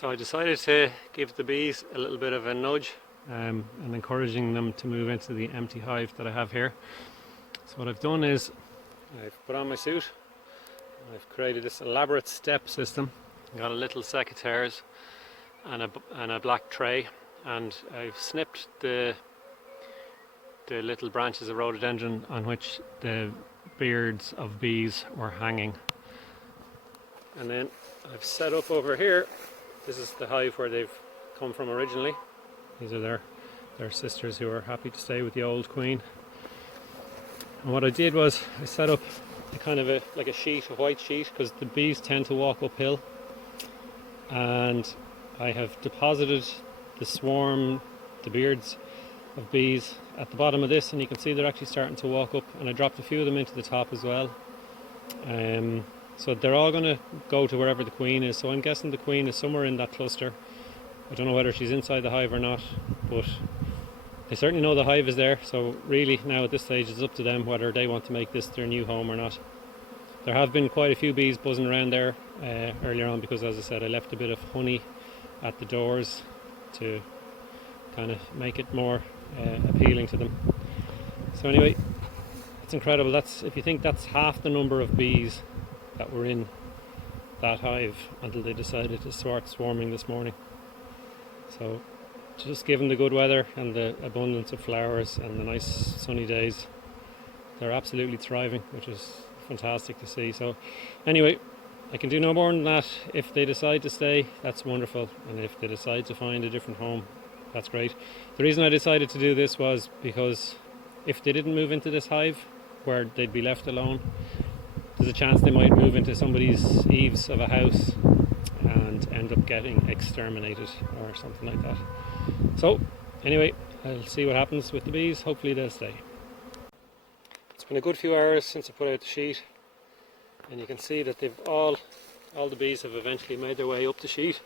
So I decided to give the bees a little bit of a nudge and encouraging them to move into the empty hive that I have here. So what I've done is I've put on my suit, I've created this elaborate step system. I've got a little secateurs and a black tray, and I've snipped the little branches of rhododendron on which the beards of bees were hanging. And then I've set up over here. This is the hive where they've come from originally. These are their sisters who are happy to stay with the old queen. And what I did was I set up a kind of like a white sheet, because the bees tend to walk uphill. And I have deposited the beards of bees at the bottom of this, and you can see they're actually starting to walk up, and I dropped a few of them into the top as well. So they're all going to go to wherever the queen is. So I'm guessing the queen is somewhere in that cluster. I don't know whether she's inside the hive or not, but they certainly know the hive is there. So really now at this stage it's up to them whether they want to make this their new home or not. There have been quite a few bees buzzing around there earlier on, because as I said, I left a bit of honey at the doors to kind of make it more appealing to them. So anyway, it's incredible. If you think that's half the number of bees that were in that hive until they decided to start swarming this morning. So just given the good weather and the abundance of flowers and the nice sunny days, they're absolutely thriving, which is fantastic to see. So anyway, I can do no more than that. If they decide to stay, that's wonderful, and if they decide to find a different home, that's great. The reason I decided to do this was because if they didn't move into this hive where they'd be left alone, there's a chance they might move into somebody's eaves of a house and end up getting exterminated or something like that. So anyway, I'll see what happens with the bees. Hopefully they'll stay. It's been a good few hours since I put out the sheet, and you can see that all the bees have eventually made their way up the sheet,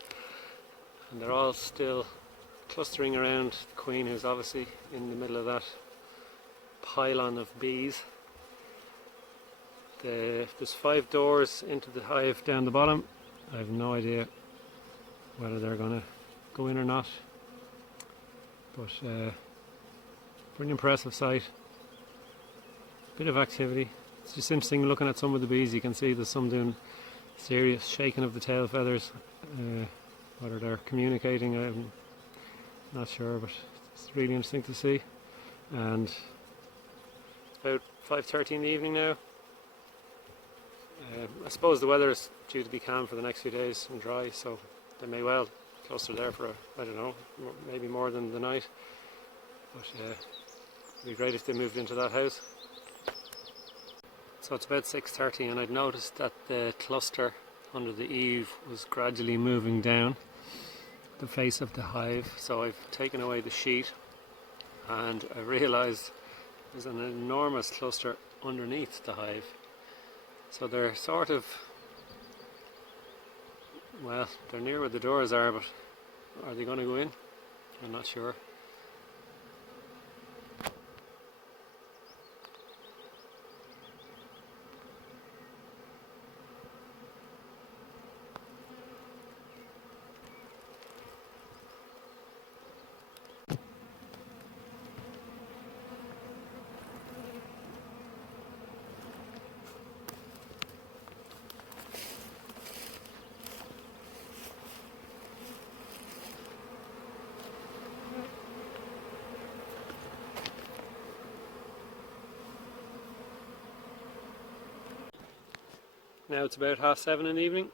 and they're all still clustering around the queen, who's obviously in the middle of that pylon of bees. There's 5 doors into the hive down the bottom. I have no idea whether they're going to go in or not, but pretty impressive sight. Bit of activity. It's just interesting looking at some of the bees. You can see there's some doing serious shaking of the tail feathers. Whether they're communicating, I'm not sure, but it's really interesting to see. And it's about 5:30 in the evening now. I suppose the weather is due to be calm for the next few days and dry, so they may well cluster there for, I don't know, maybe more than the night. But it'd be great if they moved into that house. So it's about 6:30, and I'd noticed that the cluster under the eave was gradually moving down the face of the hive. So I've taken away the sheet, and I realised there's an enormous cluster underneath the hive. So they're sort of, well, they're near where the doors are, but are they going to go in? I'm not sure. Now it's about 7:30 in the evening.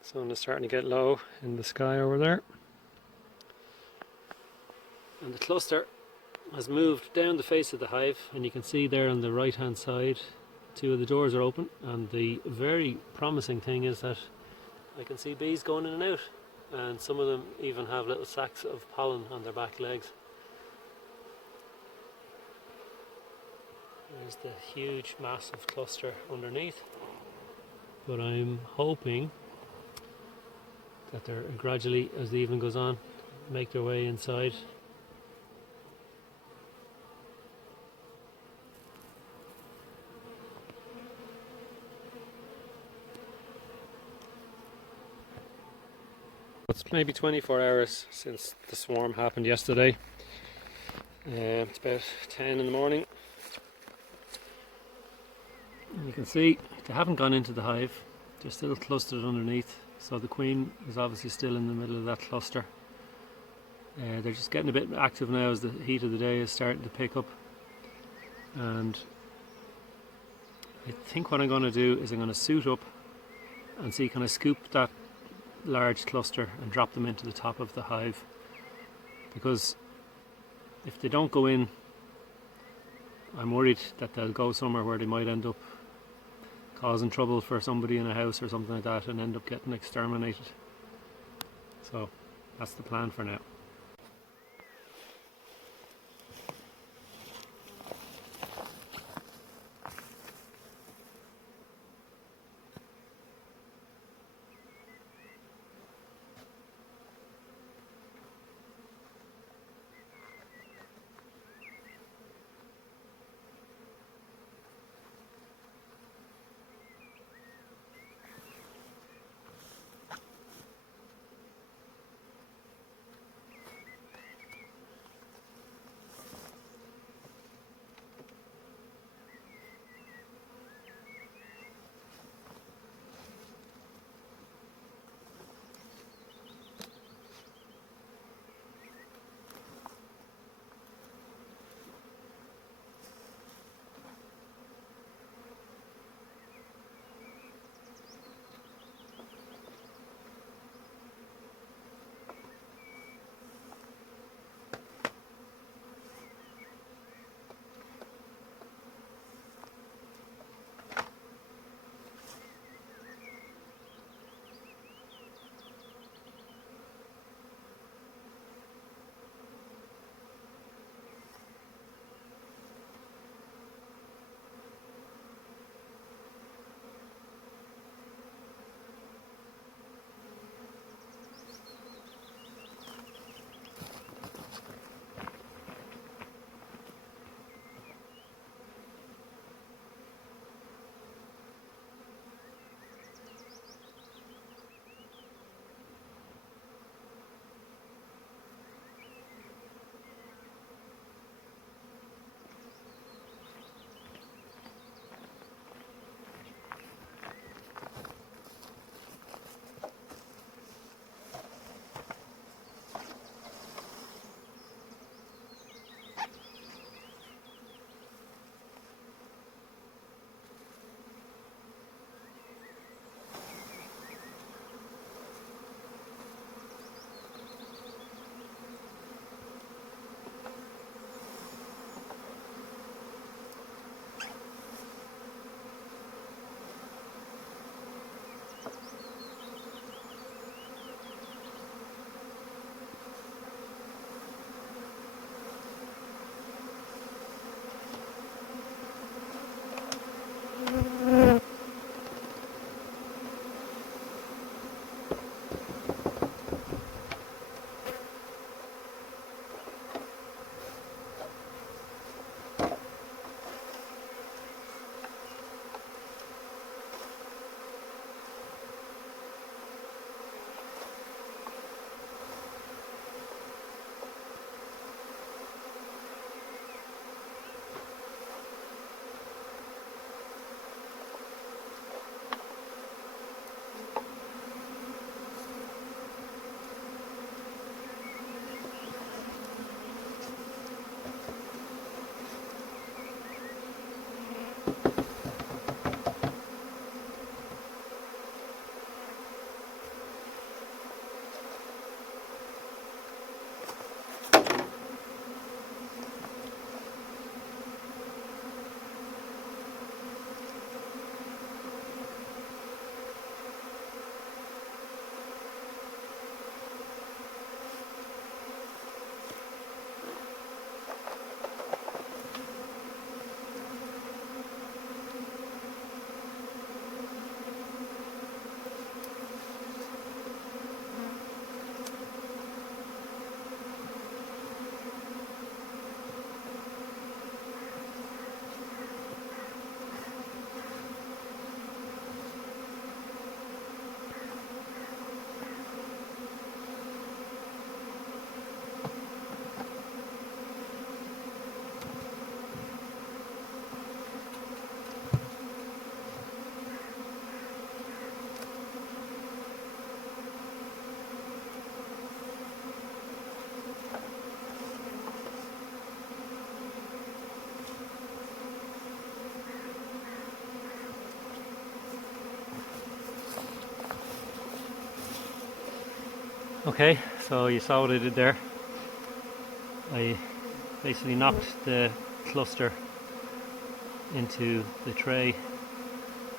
Sun is starting to get low in the sky over there, and the cluster has moved down the face of the hive, and you can see there on the right hand side 2 of the doors are open, and the very promising thing is that I can see bees going in and out, and some of them even have little sacs of pollen on their back legs. There's the huge massive cluster underneath, but I'm hoping that they're gradually, as the evening goes on, make their way inside. It's maybe 24 hours since the swarm happened yesterday. It's about 10 in the morning. And you can see they haven't gone into the hive, they're still clustered underneath, so the queen is obviously still in the middle of that cluster. They're just getting a bit active now as the heat of the day is starting to pick up, and I think what I'm going to do is I'm going to suit up and see, can I scoop that large cluster and drop them into the top of the hive, because if they don't go in, I'm worried that they'll go somewhere where they might end up causing trouble for somebody in a house or something like that and end up getting exterminated. So that's the plan for now. Okay, so you saw what I did there. I basically knocked the cluster into the tray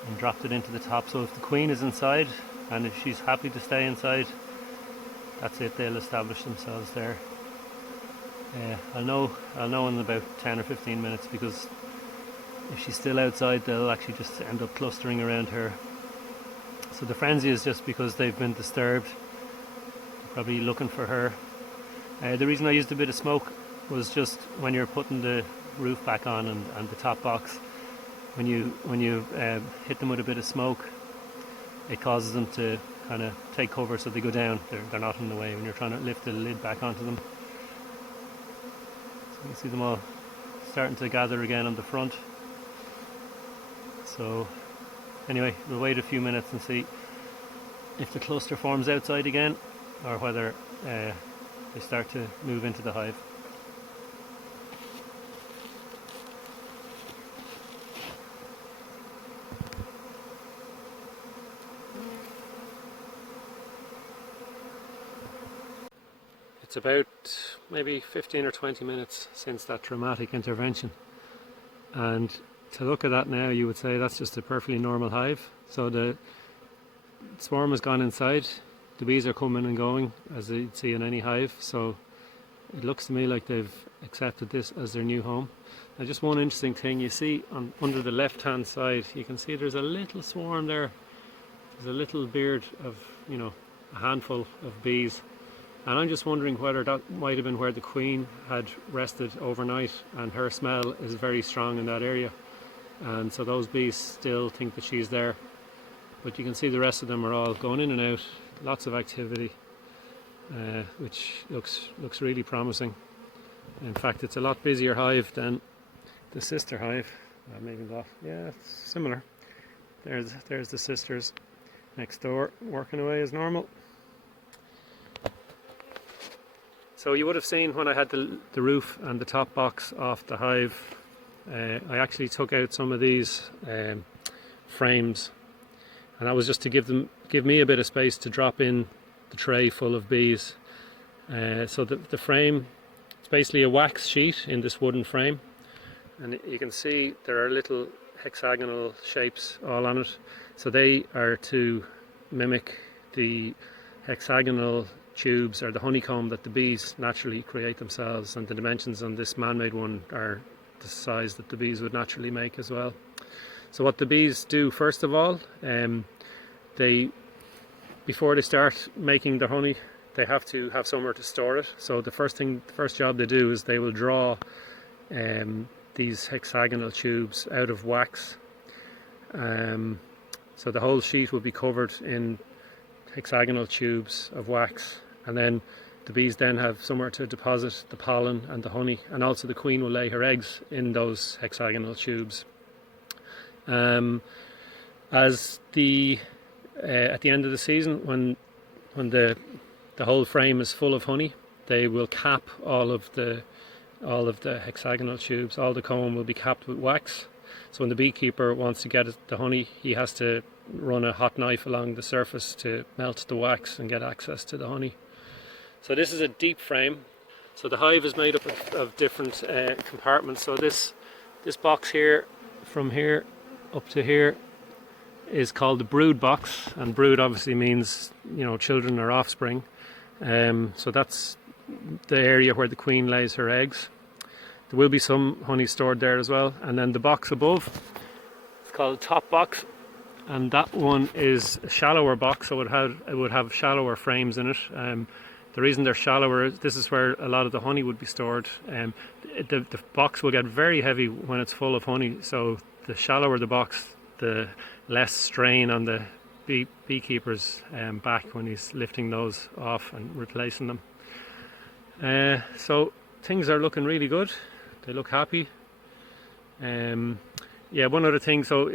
and dropped it into the top. So if the queen is inside and if she's happy to stay inside, that's it, they'll establish themselves there. I'll know in about 10 or 15 minutes, because if she's still outside they'll actually just end up clustering around her. So the frenzy is just because they've been disturbed, probably looking for her. The reason I used a bit of smoke was just when you're putting the roof back on and the top box, when you hit them with a bit of smoke, it causes them to kind of take cover, so they go down. They're not in the way when you're trying to lift the lid back onto them. So you can see them all starting to gather again on the front. So anyway, we'll wait a few minutes and see if the cluster forms outside again, or whether they start to move into the hive. It's about maybe 15 or 20 minutes since that dramatic intervention, and to look at that now, you would say that's just a perfectly normal hive. So the swarm has gone inside, the bees are coming and going as you'd see in any hive, so it looks to me like they've accepted this as their new home. Now, just one interesting thing, you see under the left hand side, you can see there's a little swarm there. There's a little beard of, a handful of bees. And I'm just wondering whether that might have been where the queen had rested overnight, and her smell is very strong in that area. And so those bees still think that she's there. But you can see the rest of them are all going in and out, lots of activity, which looks really promising. In fact, it's a lot busier hive than the sister hive. Maybe not. Yeah, it's similar. There's the sisters next door working away as normal. So you would have seen when I had the roof and the top box off the hive, I actually took out some of these frames, and that was just to give me a bit of space to drop in the tray full of bees. So the frame, it's basically a wax sheet in this wooden frame, and you can see there are little hexagonal shapes all on it. So they are to mimic the hexagonal tubes or the honeycomb that the bees naturally create themselves, and the dimensions on this man-made one are the size that the bees would naturally make as well. So what the bees do first of all, before they start making their honey, they have to have somewhere to store it. So the first job they do is they will draw these hexagonal tubes out of wax. So the whole sheet will be covered in hexagonal tubes of wax, and then the bees then have somewhere to deposit the pollen and the honey, and also the queen will lay her eggs in those hexagonal tubes. At the end of the season, when the whole frame is full of honey, they will cap all of the hexagonal tubes. All the comb will be capped with wax. So when the beekeeper wants to get the honey, he has to run a hot knife along the surface to melt the wax and get access to the honey. So this is a deep frame. So the hive is made up of different compartments. So this box here, from here up to here, is called the brood box, and brood obviously means children or offspring. So that's the area where the queen lays her eggs. There will be some honey stored there as well. And then the box above, it's called a top box, and that one is a shallower box, so it would have shallower frames in it. The reason they're shallower, this is where a lot of the honey would be stored. The box will get very heavy when it's full of honey, so the shallower the box, the less strain on the beekeeper's back when he's lifting those off and replacing them. So things are looking really good. They look happy. Yeah, one other thing, so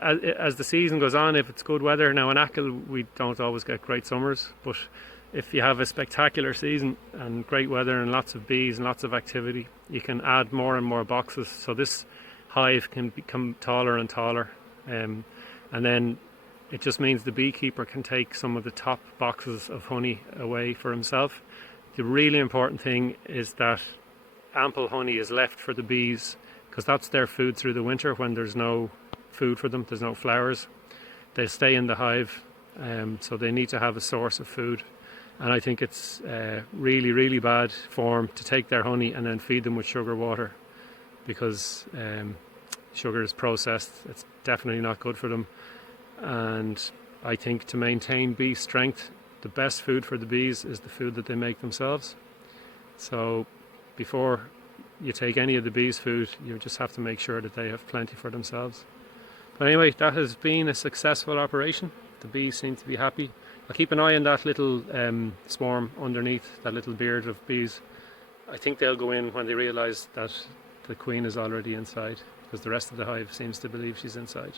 as the season goes on, if it's good weather, now in Achill we don't always get great summers, but if you have a spectacular season and great weather and lots of bees and lots of activity, you can add more and more boxes. So this hive can become taller and taller, and then it just means the beekeeper can take some of the top boxes of honey away for himself. The really important thing is that ample honey is left for the bees, because that's their food through the winter when there's no food for them, there's no flowers. They stay in the hive, so they need to have a source of food. And I think it's really, really bad form to take their honey and then feed them with sugar water, because sugar is processed. It's definitely not good for them. And I think to maintain bee strength, the best food for the bees is the food that they make themselves. So before you take any of the bees' food, you just have to make sure that they have plenty for themselves. But anyway, that has been a successful operation. The bees seem to be happy. I'll keep an eye on that little swarm underneath, that little beard of bees. I think they'll go in when they realise that the queen is already inside, because the rest of the hive seems to believe she's inside.